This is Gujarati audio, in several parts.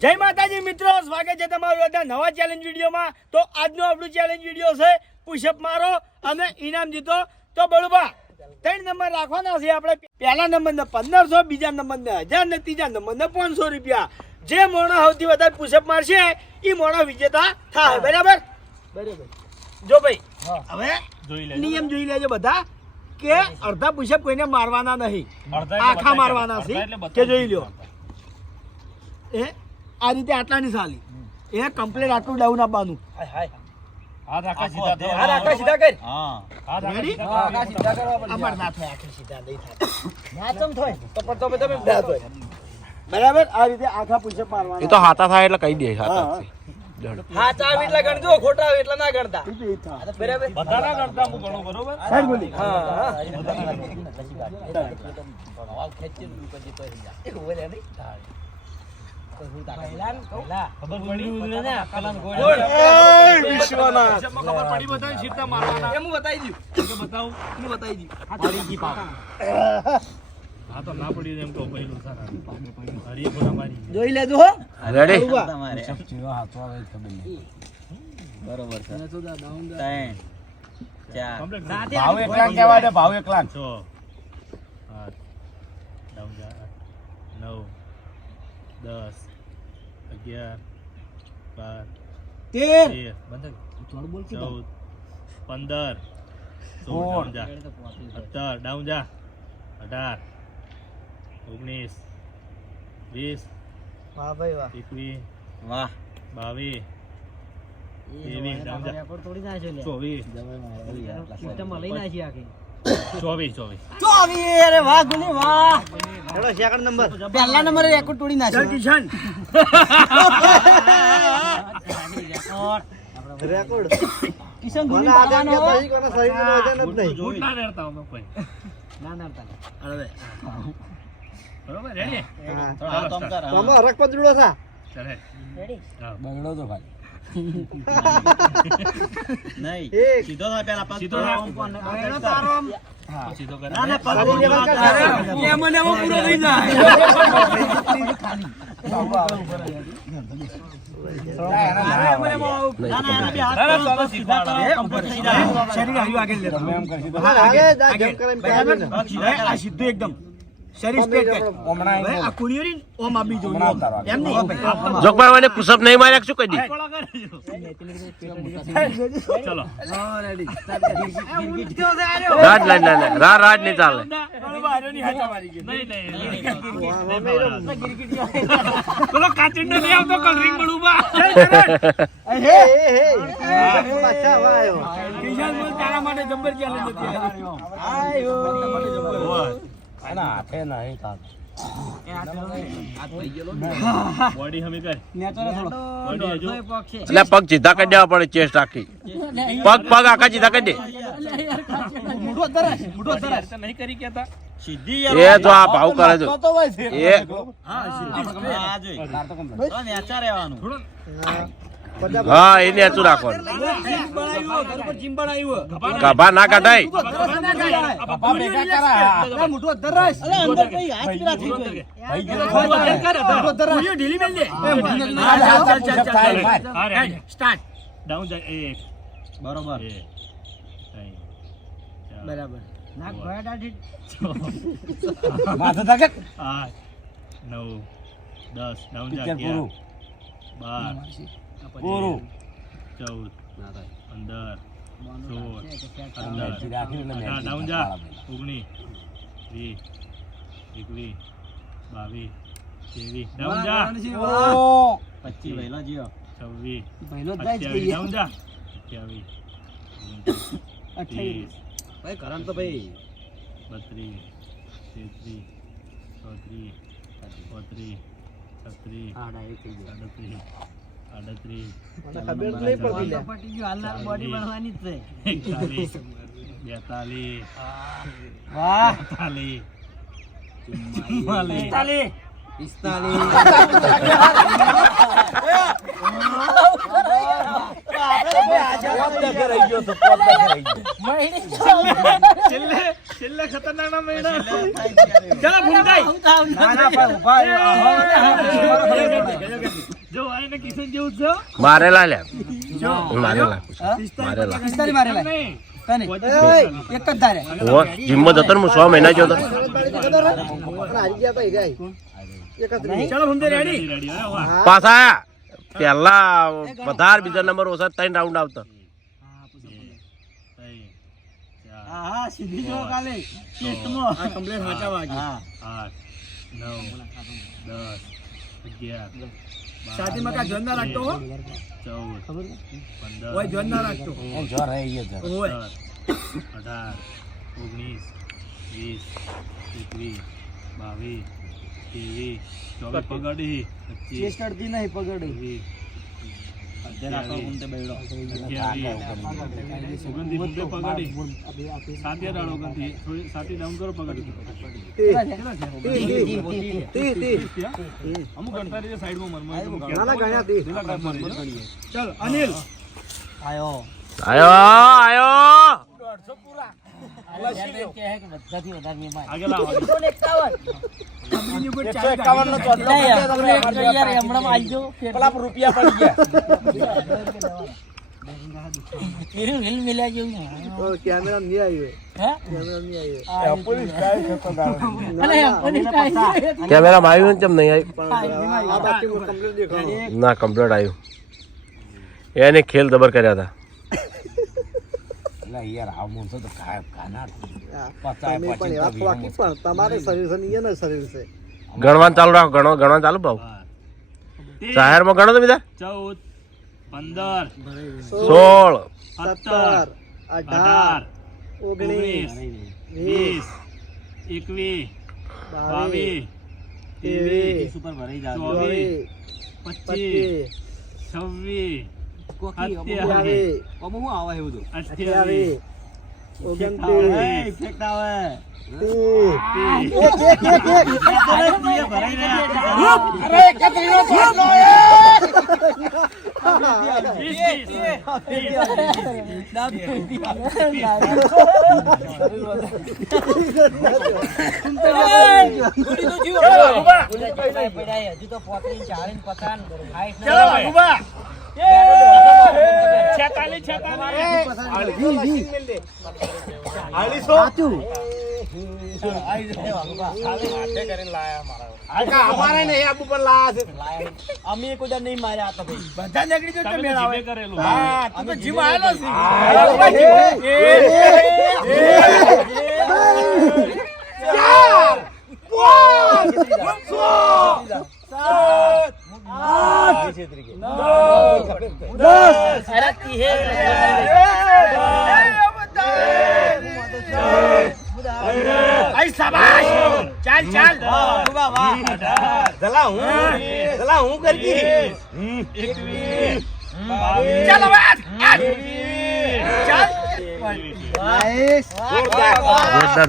જય માતાજી મિત્રો, સ્વાગત છે તમારું બધા નવા ચેલેન્જ વિડીયોમાં। તો આજનો આપણું ચેલેન્જ વિડીયો છે પુશઅપ મારો અને ઇનામ જીતો। તો બળુબા 3 નંબર રાખવાના છે આપણે। પહેલા નંબરને 1500, બીજા નંબરને 1000 ને ત્રીજા નંબરને 500 રૂપિયા। જે મોણો સૌથી વધારે પુશઅપ મારશે એ મોણો વિજેતા થાય। બરાબર બરાબર। જો ભાઈ હવે નિયમ જોઈ લેજો બધા કે અડધા પુશઅપ કોઈને મારવાના નહીં, આખા મારવાના છે કે જોઈ લ્યો। એ આ રીતે આટલાની સાલી એ કમ્પ્લીટ આટલું ડાઉન આપવાનું। હાથ આખા સીધા કર, હાથ આખા સીધા કર। હા હાથ રેડી? આખા સીધા કરવા અમર ના થાય, આખા સીધા નહીં થાય, નાચમ થાય તો પણ તમે ના થાય। બરાબર આ રીતે આખા પુશઅપ મારવાના। એ તો હાથા થાય એટલે કહી દે હાથા હાથ આવે એટલે ગણજો, ખોટા આવે એટલે ના ગણતા। બરાબર બધા ના કરતા હું ગણો બરોબર। સાઈડ બોલી। હા ખબર પડી ને કલાન ગોળ વિશ્વના ખબર પડી બધા સીધા મારવાના। એમ બતાવી દઉં, બતાવું હું બતાવી દઉં। પડી ગઈ પાક હા તો ના પડી એમ કહો પહેલું સારા હરી ગોળા મારી જોઈ લેજો હો। રેડી તમારે હાથો આવે ખબર નહીં બરોબર છે 3 4 ભાવ 1 લાખ કહેવાય ને ભાવ 1 લાખ 6 8 9 9 10 11 12 13 થોડું બોલ 14 15 16 17 ડાઉન જા 18 19 20 વાહ ભાઈ વાહ। 21 વાહ 22 23 ડાઉન જા 24 અરે વાહ ગુની વાહ। હેડો સેકન્ડ નંબર, પહેલા નંબરે રેકોર્ડ તોડી નાખ્યો। કિશન રેકોર્ડ કિશન ગુની પાવાનો હો। ભાઈ કોના શરીરનો વજન જ નહીં, જોટ ના નડતા અમે કોઈ ના નડતા। અરે બરોબર રેડી હા ચાલો તો આમાં હરક પદડો થા। ચાલે રેડી? હા બગડો તો ખાલી નહીં એક સીધો થાય પેલા પગ સીધો થાય એનો તારો આમ હા સીધો કરે ના ના પગ જેવા કરે એ મને એવો પૂરો થઈ જાય। સીધું એકદમ શરીર સ્ટ્રેટ કર। આ કુણીઓરી ઓમ આપી જો એમ નહીં। જોગભાઈ મને પુશઅપ નહીં માર્યા શું કહી દી ચલો રાજ ના રાજ નહીં ચાલે પેલો કાચિંડો લઈ આવતો કલરિંગ બળુબા હે હે પાછા વાયો કિશન બોલ તારા માટે જબર ચેલેન્જ હતી। આયો આના હાથે નહીં ચાલે બોડી હમી કર એટલે પગ સીધા કરી દેવા પડે, ચેસ્ટ રાખી પગ આખા સીધા કરી દે। નહીં કરી કેતા સીધી એ જો આ ભાવ કરે છે એ હા એને હેતું રાખવાનું, ગભા ના કાઢાય। સ્ટાર્ટ ડાઉન જાય 1 બરોબર બરાબર નાક ભયા ડાઠી 8 9 10 ડાઉન જા 12 પૂરું 14 15 ડાઉન જા 19 20 21 22 23 ડાઉન જા 25 પહેલા જીઓ 26 પહેલો જ જાય 28 ડાઉન જા 28 29 ભાઈ કરણ તો ભાઈ 32 33 34 35 36 37 મને ખબર જ નહીં પડતી લે। પટી ગયું હાલના બોડી બનવાની જ છે 41 વાહ 42 છેલ્લે ખતરનાક ના મહિના ચાલો ભૂલતાઈ ના ના ઉભા મારેલા લ્યા જો મારેલા હા? મારેલા 45 મારેલા તને એક જ ધારે ઓ જીમમાં જતો ને હું 6 મહિના જ્યો તો ચલો ભૂમતે રેડી પાછા આયા. પહેલા વધારે બીજા નંબર ઓછા 3 રાઉન્ડ આવતા હા સીધી જો કાલે ટેસ્ટમાં આ કમ્પ્લીટ હાચા વાગે હા 8 9 10 11 સાથી માં કા જોન ના રાખતો હો 14 15 ઓય જોન ના રાખતો ઓય 18 19 20 21 22 23 24 પગડી 25 ચેસ્ટ અડધી નહીં પગડી 28 ચલ અનિલ આયો આયો આયો 150 પૂરા કે હે કે બધાથી વધારે મેં માર આગળ આવો. 151 ઉપર 151 નો ચોથો યાર હમણાં આલજો પેલા રૂપિયા પડી ગયા રીલ મિલ્યા જેવું कैमरा नहीं आई है હે कैमरा नहीं आई है પોલીસ કાઈ કેમેરા આવ્યું ને કેમ નહીં आप आपके कंप्लीट देखो આવ્યું ના કમ્પ્લીટ આવ્યું એને ખેલ દબર કર્યા હતા તમે પણ એવા ખોરાકી પણ તમારે શરીર છે નહીં ને શરીર છે ગણવાનું ચાલુ રાખો ગણવાનું ચાલુ ભાવ શહેરમાં ગણો તો બીજા 14 15 16 17 18 19 20 21 22 23 ઉપર ભરાઈ જાવ 25 26 27 હું આવે એવું તો 28 29 ઇફેક્ટ આવે 30 ચલો વાઘુબા 46 અમે કોઈ નહીં માર્યા તો ભાઈ બધા નીકળી જો તમે આવે કરેલું હા તું તો જીમ આયેલો છે આઈ શાબાશ ચાલ ચાલ जला हूं करके ચાલ હવે ચાલ नाइस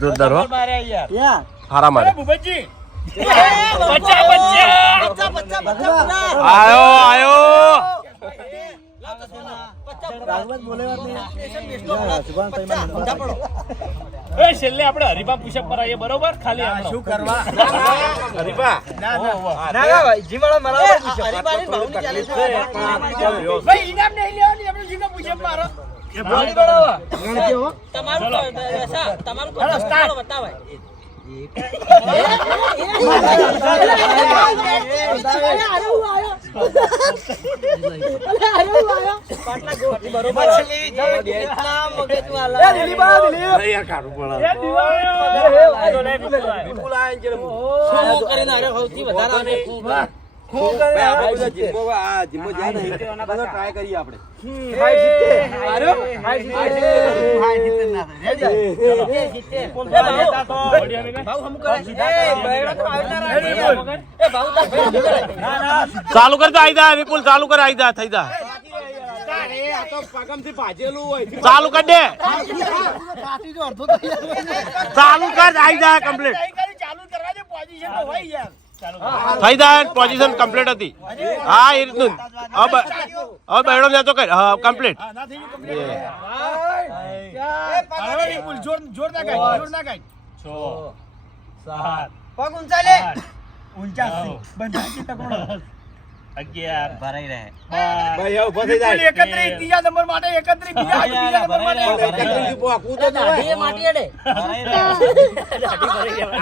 જોરદાર હો या હારા મારે ભૂપતજી આયો આયો राघवत बोले बात नहीं सुभान એ છેલ્લે આપણે હરીફા પુશઅપ કરાવીએ બરોબર ખાલી હમણાં. શું કરવા हरीबा ના ના ना भाई जी वाला मारा ભાઈ ઇનામ નહીં લેવાની આપણે જીનો પૂછે મારો बॉडी बढ़ावा હાલો સ્ટાર્ટ ट्राई करिए आपने ચાલુ કર તો આઈ જા વિપુલ ચાલુ કર આઈ જા થઈ જા ચાલુ કર દે ચાલુ કર આઈ જા કમ્પ્લીટ ચાલુ કરવા દે પોઝિશન તો હોય યાર થઈ જાય પોઝિશન કમ્પ્લીટ હતી હા એ રીતનું હવે બેડો ને તો કર હા કમ્પ્લીટ હા ના થઈ ગયું complete. હવે વિપુલ જોર ના કાઢ જોર ના કાઢ 6 7 पग ऊंचा ले 49 બંધાજી તકોડો 11 ભરાઈ રહે. ભાઈ ઉભો થઈ વિપુલ જાય 31, ત્રીજા નંબર માટે 31, બીજા નંબર માટે પોકવું તો દાઢી એ માટી અડે. ભરાઈ રહે.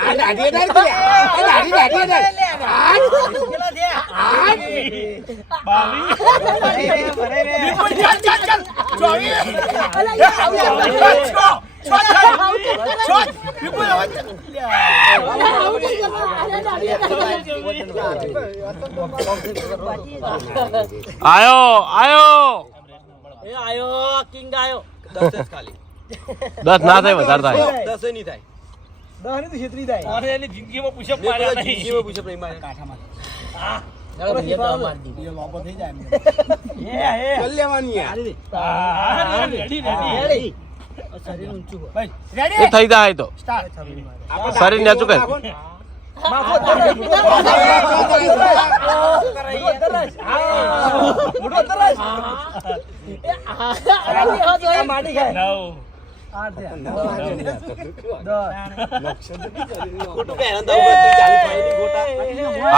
આ દાઢી દાઢ કે આ દાઢી દાઢ કેટલા થયા? 22 વિપુલ ચાલ ચાલ ચાલ 24 વિપુલ હવે આયો એ આયો કિંગ આયો. 10 ના થાય વધારે થાય અરે એની જિંદગીમાં પુશઅપ માર્યા નહીં ચાલો ભૈયા તો માર દી. Ready ready. શરીર ઊંચું હોય. એ રેડી થઈ જાય તો સ્ટાર્ટ શરીર નેચું કર માટી ખાય. 9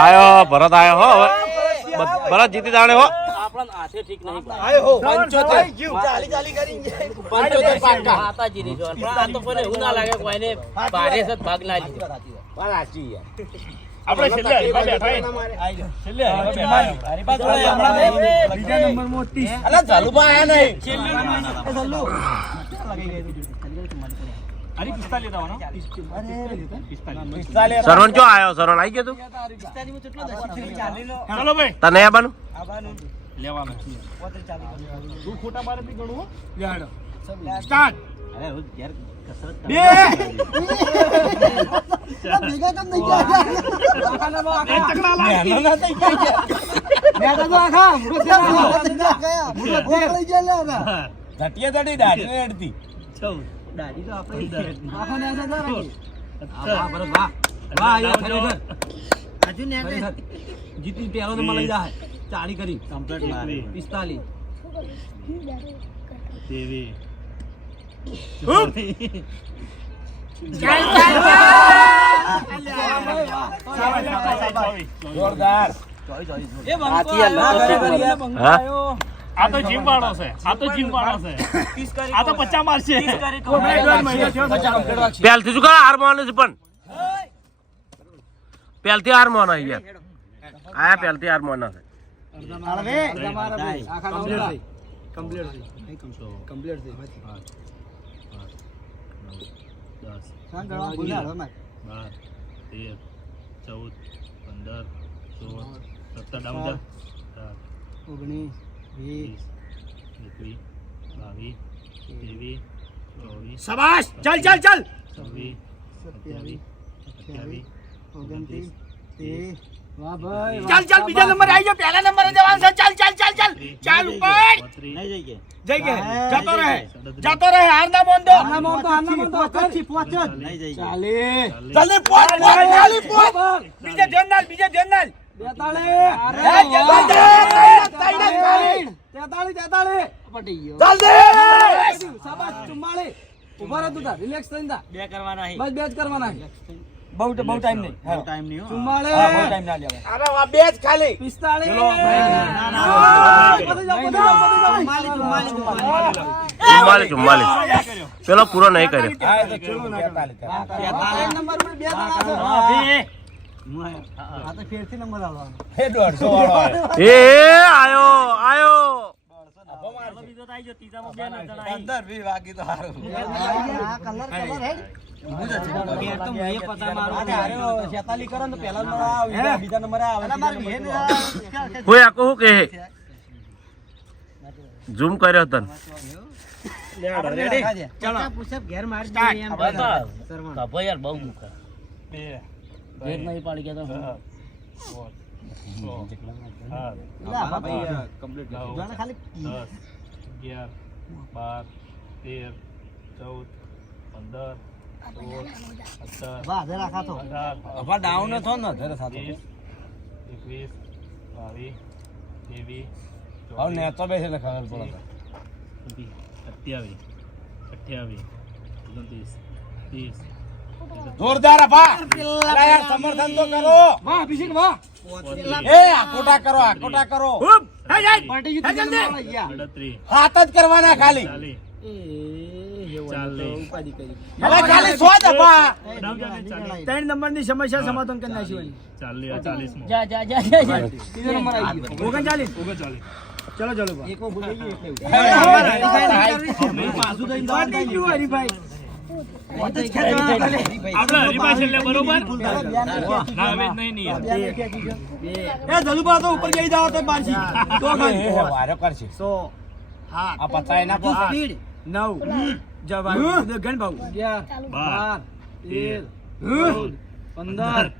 આયો ભરત આયો હો હવે ભરત જીતી જાણે હો આપણા હાથે ઠીક નહીં પડે. માતાજીની જોન. પણ આ તો કોઈને એવું ના લાગે કોઈને ભારે છે ભાગ ના લીધો. આપણે છેલ્લે હરીફા બેઠા હે. છેલ્લે હરીફા બેઠા હે. બીજા નંબરમાં 30 હરી 45 લેતા આવવાનો. 45. સરવણ ચો આયો સરવણ આવી ગયો તું ચલો ભાઈ તને આવવાનું લેવાનો તું ખોટા મારે બી ગણું હો. સ્ટાર્ટ બે જીતી પહેલો નંબર લઈ જાય. 40 કરી કમ્પ્લીટ મારે. 45 જોરદાર એ બંકો આયો. આ તો જીમ વાળો છે. આ તો જીમ વાળો છે. આ તો 50 મારશે. પહેલથી શું કરે હાર માનો છે પણ પહેલથી હાર માનો યાર આયા પહેલથી હાર માનો છે શાબાશ ચાલ ચાલ ચાલ ચાલ ચાલ બીજા નંબર આવી ગયો પહેલા નંબરે જવાનું છે ચાલ ચાલ ચાલ ચાલ ચાલ ઉપર જઈ ગયા જતો રહે હાર ના મોંધો ચાલે બીજે ધ્યાન નાલ બે કરવાના હી. બહુ ટાઈમ નહીં ચુમ્માલીસ પેલો પૂરો નહીં કર્યો એ આયો બીજો તો આઈ ગયો. ત્રીજામાં બે નંબર આઈ. કોઈ આખો શું કહે ઝૂમ કર્યો તન કપો યાર બહુ મુકા. ભેદ નહીં પાડી ગયા તો. 28 29 30 જોરદાર અભા અલા યાર સમર્થન તો કરો વાહ અભિષેક વાહ એ આકોટા કરો આકોટા કરો ખૂબ હે જય પાર્ટી હે જલ્દી 38 હાથ જ કરવાના ખાલી 40 અલા ખાલી 100 જ અભા 3 નંબરની સમસ્યા સમાધાન કરી નાખ્યું 40 જા જા જા જા જા. ત્રીજો નંબર આવી ગયો 39 ચલો ચલો બા. પાછું થઈને દાન થઈ ગયું હરીભાઈ આપણે હરીભાઈ છેલ્લે બરોબર ના હવે નહીં નહીં એ ધલુબા તો ઉપર જઈ જાવ તો બારસી તો ગઈ વારો કરશે 100 હા આ પચાય ના પો 9 જવાબ ગણ બાબુ 12 13 14 15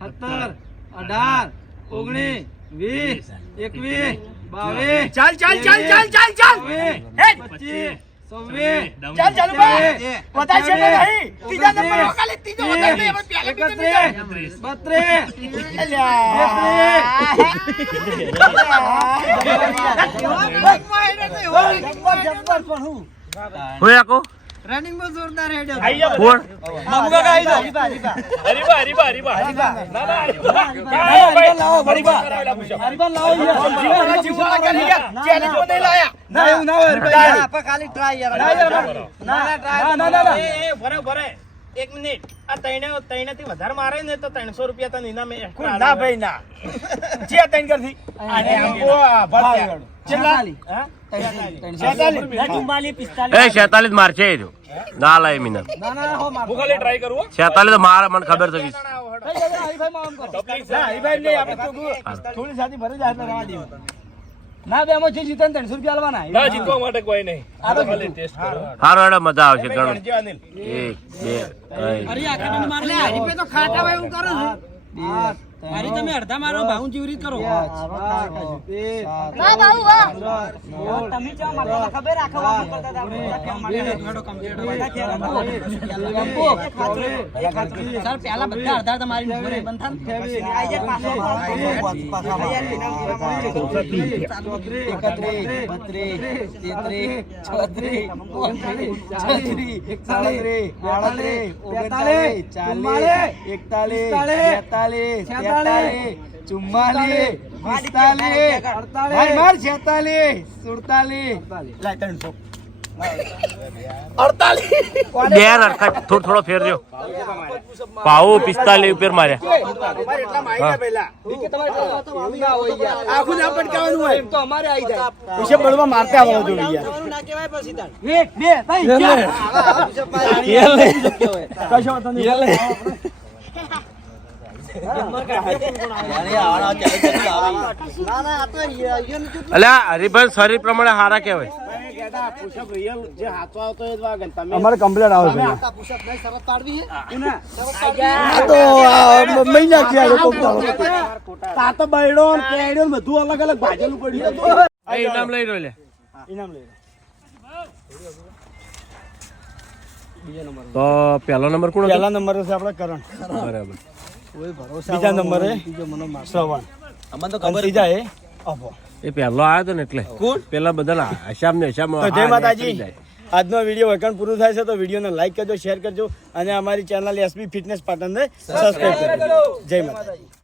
16 17 18 19 20 ચાલ ચાલ ચાલ ચાલ ચાલ ચાલ 25 26 ચાલ ચાલ ભાઈ વધારે છે નહીં ત્રીજા નંબર ખાલી ત્રીજો વધારે નહીં હવે પહેલા હું આકો રનિંગ માં જોરદાર હેડ્યો કોણ એક મિનિટ આ તૈણે થી વધારે મારે ને તો 300 રૂપિયા તને ઇનામ ના ભાઈ ના જે તૈન કરથી એ 46 માર છે એ જો ના લાય મીના હું ખાલી ટ્રાય કરું 46 તો મારા મને ખબર છે થોડી સાથે ભરે જાય એટલે રવા દેવું ના બે માં છે જીતન 300 રૂપિયા આલવાના ના જીતવા માટે કોઈ નહીં આ તો ખાલી ટેસ્ટ કરો હારો એડો મજા આવશે ગણો 1 2 અરે આ કાઢી માર લે હરીફે તો ખાટા ભાઈ એવું કરે છે અરે તમે અડધા મારો ભાઉ જીવરી કરો વાહ બાબુ વાહ તમે ચા મારતા ખબર રાખો બાપુ કરતા હતા સર પહેલા બધા અડધા અડધા મારી ઘરે બંધ થાય આઈ જાય પાછો 48 બે રખા થોડો ફેર જો પાઉ 45 ઉપર માર્યા આખું ના પટકાવાનું હોય તો અમારે આવી જાય પૂછે બળવા મારતા આવવા જોઈએ યાર ના કહેવાય પછી તાર એક બે ત્રણ કશો વાંધો નહીં અલ્યા હરીભાઈ શરીર પ્રમાણે હારા કહેવાય અમારે કમ્પ્લેટ આવે છે મહિના થયા લોકો તા તો બૈડો ને કેડો ને બધું અલગ અલગ ભાજેલું પડ્યું ઇનામ લઈ રહ્યો લે ઇનામ લઈ તો પહેલો નંબર કોણ હતો? પહેલા નંબર છે આપણે કરણ બરાબર બીજા નંબરે શ્રવણ અને ત્રીજા એ અભો એ પહેલો આવ્યો હતો ને એટલે પેલા બધા હિસાબ ને હિસાબ તો જય માતાજી આજનો વિડીયો વખાણ પૂરું થાય છે તો વિડીયોને લાઈક કરજો શેર કરજો અને અમારી ચેનલ એસબી ફિટનેસ પાટણને સબસ્ક્રાઇબ કરજો જય માતાજી